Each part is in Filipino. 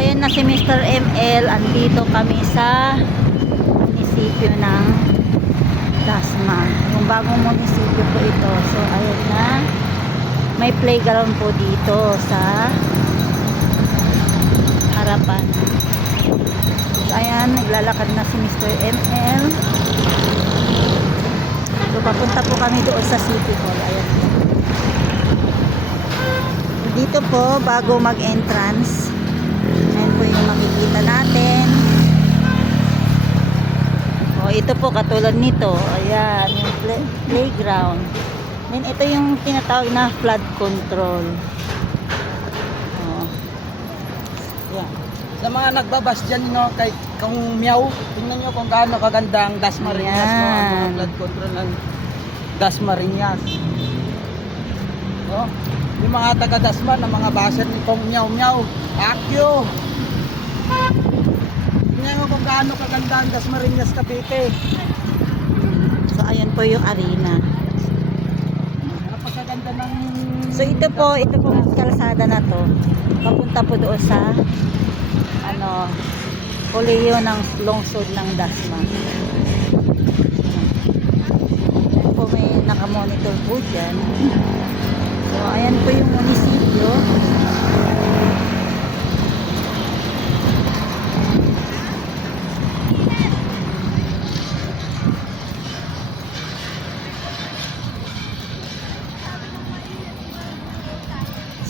ayan na si Mr. ML. Andito kami sa munisipyo ng Dasma. Yung bagong munisipyo po ito. So, ayan na. May playground po dito sa harapan. So, ayan, naglalakad na si Mr. ML. So, papunta po kami doon sa City Hall. Ayan. Dito po, bago mag-entrance, makikita natin. O, ito po, katulad nito. Ayan, yung play- playground. Then, ito yung tinatawag na flood control. O. Yan. Sa mga nagbabas dyan, no, kay kung meow, tingnan nyo kung gaano kaganda ang Dasmariñas, no, ang blood control ng Dasmariñas. No? Yung mga taga Dasma, ng mga baser ni kung meow meow, akyo. Tingnan nyo kung gaano kaganda ang Dasmariñas Cavite. So, ayan po yung arena. Napakaganda ng... So, ito po, ito po kalsada na to. Papunta po doon sa ano, koleyo ng lungsod ng Dasma. Ayan po may nakamonitor po dyan. So, ayan po yung munisipyo.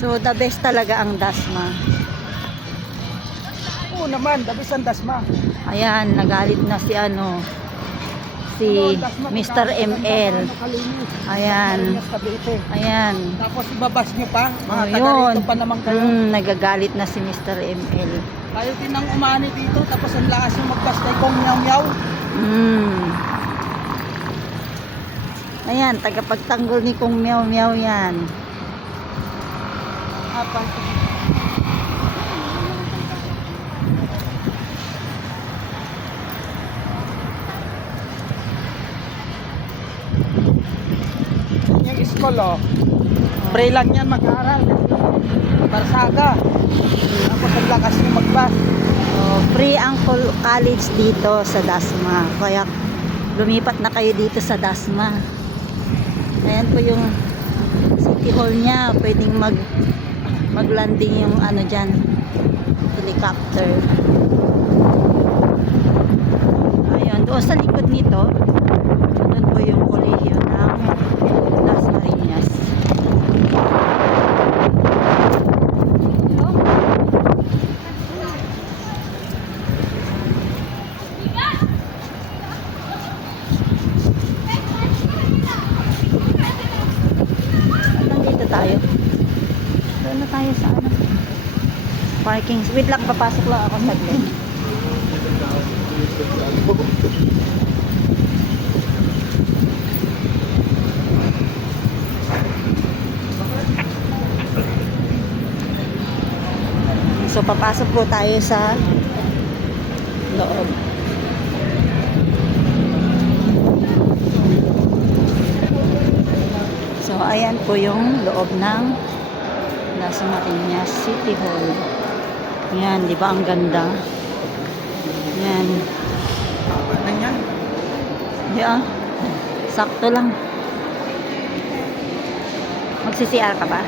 So, the best talaga ang Dasma. Oo naman, dabis ang Dasma. Ayan, nagalit na si ano, si Ano, Mr. ML. Ayan. Ayan. Tapos ibabas nyo pa, mga Oh, taga pa naman kayo. Mm, nagagalit na si Mr. ML. Kayo din ang umani dito, tapos ang lakas yung magbas kay Kong Meow Meow. Mm. Ayan, tagapagtanggol ni Kung Meow Meow yan. Apa? Yung school oh, lang yan mag-aral. Barsaga. Tapos ang lakas yung magbas. Oh, free ang col- college dito sa Dasma. Kaya lumipat na kayo dito sa Dasma. Ayan po yung city hall niya. Pwedeng mag maglanding yung ano dyan helicopter. Ayun, doon sa likod nito, doon po yung kolehiyo ng Las Marinas. Nandito tayo. Doon na tayo sa ano. Parking. Wait lang, papasok lang ako saglit. So, papasok po tayo sa loob. So, ayan po yung loob ng Las Marinas City Hall. Yan, di ba ang ganda? Yan. Ano yan? Di ah. Sakto lang. Magsi-CR ka ba?